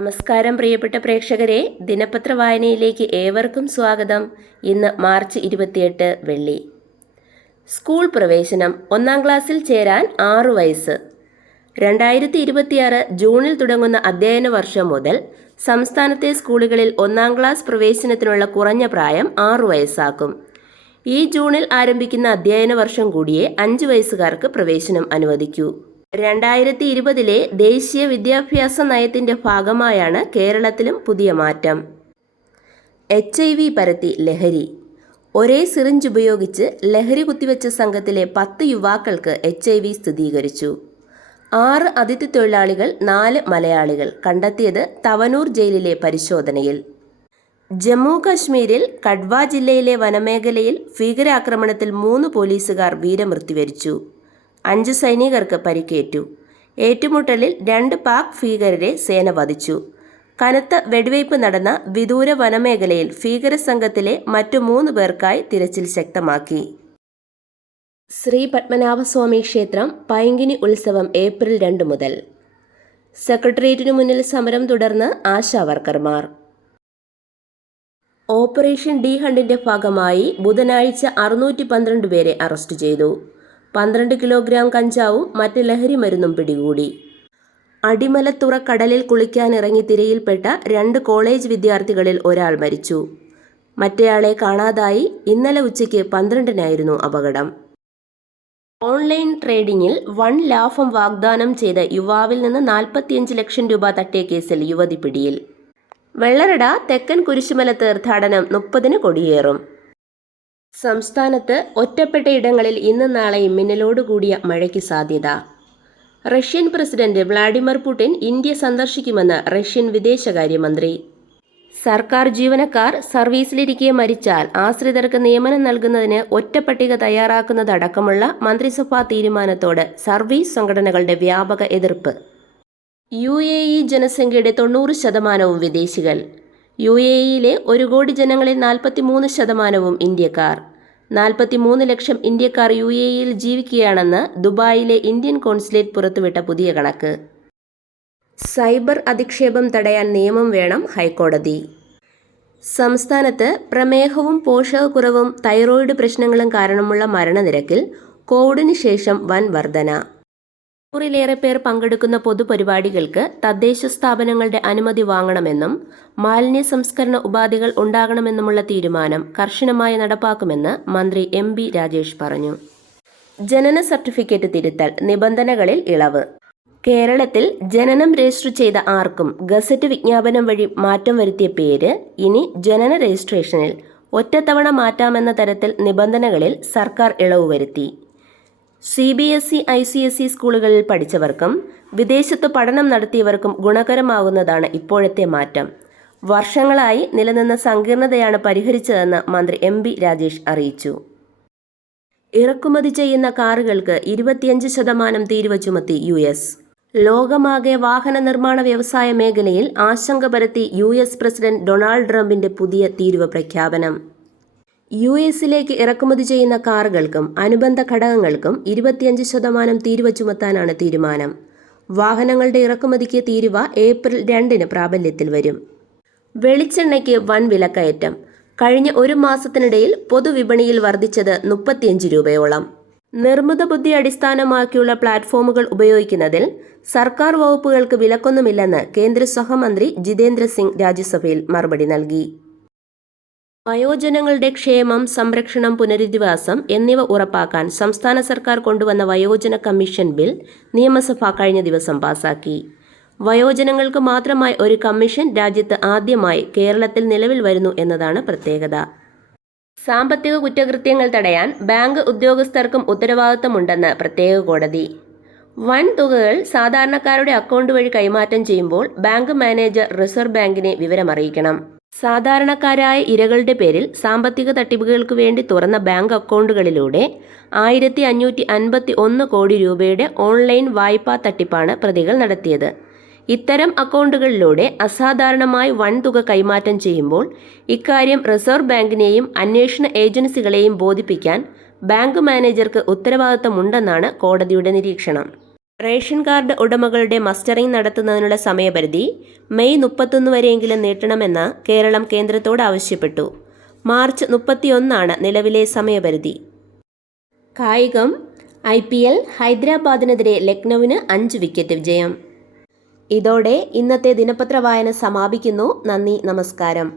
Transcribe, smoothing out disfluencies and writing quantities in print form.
നമസ്കാരം പ്രിയപ്പെട്ട പ്രേക്ഷകരെ, ദിനപത്ര വായനയിലേക്ക് ഏവർക്കും സ്വാഗതം. ഇന്ന് മാർച്ച് 28 വെള്ളി. സ്കൂൾ പ്രവേശനം. 1-ാം ക്ലാസ്സിൽ ചേരാൻ 6 വയസ്സ്. 2026 ജൂണിൽ തുടങ്ങുന്ന അധ്യയന വർഷം മുതൽ സംസ്ഥാനത്തെ സ്കൂളുകളിൽ 1-ാം ക്ലാസ് പ്രവേശനത്തിനുള്ള കുറഞ്ഞ പ്രായം 6 വയസ്സാക്കും. ഈ ജൂണിൽ ആരംഭിക്കുന്ന അധ്യയന വർഷം കൂടിയേ 5 വയസ്സുകാർക്ക് പ്രവേശനം അനുവദിക്കൂ. 2020 ദേശീയ വിദ്യാഭ്യാസ നയത്തിന്റെ ഭാഗമായാണ് കേരളത്തിലും പുതിയ മാറ്റം. HIV പരത്തി ലഹരി. ഒരേ സിറിഞ്ച് ഉപയോഗിച്ച് ലഹരി കുത്തിവെച്ച സംഘത്തിലെ 10 യുവാക്കൾക്ക് HIV സ്ഥിരീകരിച്ചു. 6 അതിഥി തൊഴിലാളികൾ, 4 മലയാളികൾ. കണ്ടെത്തിയത് തവനൂർ ജയിലിലെ പരിശോധനയിൽ. ജമ്മു കശ്മീരിൽ കഡ്വ ജില്ലയിലെ വനമേഖലയിൽ ഭീകരാക്രമണത്തിൽ 3 പോലീസുകാർ വീരമൃത്യു വരിച്ചു. 5 സൈനികർക്ക് പരിക്കേറ്റു. ഏറ്റുമുട്ടലിൽ 2 പാക് ഭീകരരെ സേന വധിച്ചു. കനത്ത വെടിവയ്പ് നടന്ന വിദൂര വനമേഖലയിൽ ഭീകര സംഘത്തിലെ മറ്റു 3 പേർക്കായി തിരച്ചിൽ ശക്തമാക്കി. ശ്രീ പത്മനാഭസ്വാമി ക്ഷേത്രം പൈങ്കിനി ഉത്സവം ഏപ്രിൽ 2 മുതൽ. സെക്രട്ടേറിയറ്റിനു മുന്നിൽ സമരം തുടർന്ന് ആശാവർക്കർമാർ. ഓപ്പറേഷൻ ഡി ഹണ്ടിന്റെ ഭാഗമായി ബുധനാഴ്ച 612 പേരെ അറസ്റ്റ് ചെയ്തു. 12 കിലോഗ്രാം കഞ്ചാവും മറ്റ് ലഹരി മരുന്നും പിടികൂടി. അടിമലത്തുറ കടലിൽ കുളിക്കാനിറങ്ങി തിരയിൽപ്പെട്ട 2 കോളേജ് വിദ്യാർത്ഥികളിൽ ഒരാൾ മരിച്ചു. മറ്റേയാളെ കാണാതായി. ഇന്നലെ ഉച്ചയ്ക്ക് 12-നായിരുന്നു അപകടം. ഓൺലൈൻ ട്രേഡിംഗിൽ വൻ ലാഭം വാഗ്ദാനം ചെയ്ത യുവാവിൽ നിന്ന് 45 ലക്ഷം രൂപ തട്ടിയ കേസിൽ യുവതി പിടിയിൽ. വെള്ളറട തെക്കൻ കുരിശുമല തീർത്ഥാടനം 30-ന് കൊടിയേറും. സംസ്ഥാനത്ത് ഒറ്റപ്പെട്ട ഇടങ്ങളിൽ ഇന്നും നാളെയും മിന്നലോടുകൂടിയ മഴയ്ക്ക് സാധ്യത. Russian president Vladimir Putin India സന്ദർശിക്കുമെന്ന് റഷ്യൻ വിദേശകാര്യമന്ത്രി. സർക്കാർ ജീവനക്കാർ സർവീസിലിരിക്കെ മരിച്ചാൽ ആശ്രിതർക്ക് നിയമനം നൽകുന്നതിന് ഒറ്റപ്പട്ടിക തയ്യാറാക്കുന്നതടക്കമുള്ള മന്ത്രിസഭാ തീരുമാനത്തോട് സർവീസ് സംഘടനകളുടെ വ്യാപക എതിർപ്പ്. UAE ജനസംഖ്യയുടെ 90% വിദേശികൾ. UAEയിലെ 1 കോടി ജനങ്ങളിൽ 43% ഇന്ത്യക്കാർ. 43 ലക്ഷം ഇന്ത്യക്കാർ UAEയിൽ ജീവിക്കുകയാണെന്ന് ദുബായിലെ ഇന്ത്യൻ കോൺസുലേറ്റ് പുറത്തുവിട്ട പുതിയ കണക്ക്. സൈബർ അധിക്ഷേപം തടയാൻ നിയമം വേണം ഹൈക്കോടതി. സംസ്ഥാനത്ത് പ്രമേഹവും പോഷകക്കുറവും തൈറോയിഡ് പ്രശ്നങ്ങളും കാരണമുള്ള മരണനിരക്കിൽ കോവിഡിന് ശേഷം വൻ വർധന. 100-ലേറെ പേർ പങ്കെടുക്കുന്ന പൊതുപരിപാടികൾക്ക് തദ്ദേശ സ്ഥാപനങ്ങളുടെ അനുമതി വാങ്ങണമെന്നും മാലിന്യ സംസ്കരണ ഉപാധികൾ ഉണ്ടാകണമെന്നുമുള്ള തീരുമാനം കർശനമായി നടപ്പാക്കുമെന്ന് മന്ത്രി MB രാജേഷ് പറഞ്ഞു. ജനന സർട്ടിഫിക്കറ്റ് തിരുത്തൽ. നിബന്ധനകളിൽ ഇളവ്. കേരളത്തിൽ ജനനം രജിസ്റ്റർ ചെയ്ത ആർക്കും ഗസറ്റ് വിജ്ഞാപനം വഴി മാറ്റം വരുത്തിയ പേര് ഇനി ജനന രജിസ്ട്രേഷനിൽ ഒറ്റത്തവണ മാറ്റാമെന്ന തരത്തിൽ നിബന്ധനകളിൽ സർക്കാർ ഇളവ് വരുത്തി. CBSE ICSE സ്കൂളുകളിൽ പഠിച്ചവർക്കും വിദേശത്ത് പഠനം നടത്തിയവർക്കും ഗുണകരമാകുന്നതാണ് ഇപ്പോഴത്തെ മാറ്റം. വർഷങ്ങളായി നിലനിന്ന സങ്കീർണതയാണ് പരിഹരിച്ചതെന്ന് മന്ത്രി MB രാജേഷ് അറിയിച്ചു. ഇറക്കുമതി ചെയ്യുന്ന കാറുകൾക്ക് 25% തീരുവ ചുമത്തി US. ലോകമാകെ വാഹന നിർമ്മാണ വ്യവസായ മേഖലയിൽ ആശങ്ക പരത്തി US പ്രസിഡന്റ് ഡൊണാൾഡ് ട്രംപിന്റെ പുതിയ തീരുവ പ്രഖ്യാപനം. US-ലേക്ക് ഇറക്കുമതി ചെയ്യുന്ന കാറുകൾക്കും അനുബന്ധ ഘടകങ്ങൾക്കും 25% തീരുവ ചുമത്താനാണ് തീരുമാനം. വാഹനങ്ങളുടെ ഇറക്കുമതിക്ക് തീരുവ ഏപ്രിൽ 2-ന് പ്രാബല്യത്തിൽ വരും. വെളിച്ചെണ്ണയ്ക്ക് വൻ വിലക്കയറ്റം. കഴിഞ്ഞ 1 മാസത്തിനിടയിൽ പൊതുവിപണിയിൽ വർദ്ധിച്ചത് 35 രൂപയോളം. നിർമ്മിത ബുദ്ധി അടിസ്ഥാനമാക്കിയുള്ള പ്ലാറ്റ്ഫോമുകൾ ഉപയോഗിക്കുന്നതിൽ സർക്കാർ വകുപ്പുകൾക്ക് വിലക്കൊന്നുമില്ലെന്ന് കേന്ദ്ര സഹമന്ത്രി ജിതേന്ദ്ര സിംഗ് രാജ്യസഭയിൽ മറുപടി നൽകി. വയോജനങ്ങളുടെ ക്ഷേമം, സംരക്ഷണം, പുനരധിവാസം എന്നിവ ഉറപ്പാക്കാൻ സംസ്ഥാന സർക്കാർ കൊണ്ടുവന്ന വയോജന കമ്മീഷൻ ബിൽ നിയമസഭ കഴിഞ്ഞ ദിവസം പാസാക്കി. വയോജനങ്ങൾക്ക് മാത്രമായി ഒരു കമ്മീഷൻ രാജ്യത്ത് ആദ്യമായി കേരളത്തിൽ നിലവിൽ വരുന്നു എന്നതാണ് പ്രത്യേകത. സാമ്പത്തിക കുറ്റകൃത്യങ്ങൾ തടയാൻ ബാങ്ക് ഉദ്യോഗസ്ഥർക്കും ഉത്തരവാദിത്തമുണ്ടെന്ന് പ്രത്യേക കോടതി. വൻ തുകകൾ സാധാരണക്കാരുടെ അക്കൗണ്ട് വഴി കൈമാറ്റം ചെയ്യുമ്പോൾ ബാങ്ക് മാനേജർ റിസർവ് ബാങ്കിനെ വിവരമറിയിക്കണം. സാധാരണക്കാരായ ഇരകളുടെ പേരിൽ സാമ്പത്തിക തട്ടിപ്പുകൾക്ക് വേണ്ടി തുറന്ന ബാങ്ക് അക്കൗണ്ടുകളിലൂടെ 1551 കോടി രൂപയുടെ ഓൺലൈൻ വായ്പാ തട്ടിപ്പാണ് പ്രതികൾ നടത്തിയത്. ഇത്തരം അക്കൗണ്ടുകളിലൂടെ അസാധാരണമായി വൻതുക കൈമാറ്റം ചെയ്യുമ്പോൾ ഇക്കാര്യം റിസർവ് ബാങ്കിനെയും അന്വേഷണ ഏജൻസികളെയും ബോധിപ്പിക്കാൻ ബാങ്ക് മാനേജർക്ക് ഉത്തരവാദിത്തമുണ്ടെന്നാണ് കോടതിയുടെ നിരീക്ഷണം. റേഷൻ കാർഡ് ഉടമകളുടെ മസ്റ്ററിംഗ് നടത്തുന്നതിനുള്ള സമയപരിധി മെയ് 31 വരെയെങ്കിലും നീട്ടണമെന്ന് കേരളം കേന്ദ്രത്തോട് ആവശ്യപ്പെട്ടു. മാർച്ച് 31 നിലവിലെ സമയപരിധി. കായികം. IPL ഹൈദരാബാദിനെതിരെ ലക്നൌവിന് 5 വിക്കറ്റ് വിജയം. ഇതോടെ ഇന്നത്തെ ദിനപത്ര വായന സമാപിക്കുന്നു. നന്ദി, നമസ്കാരം.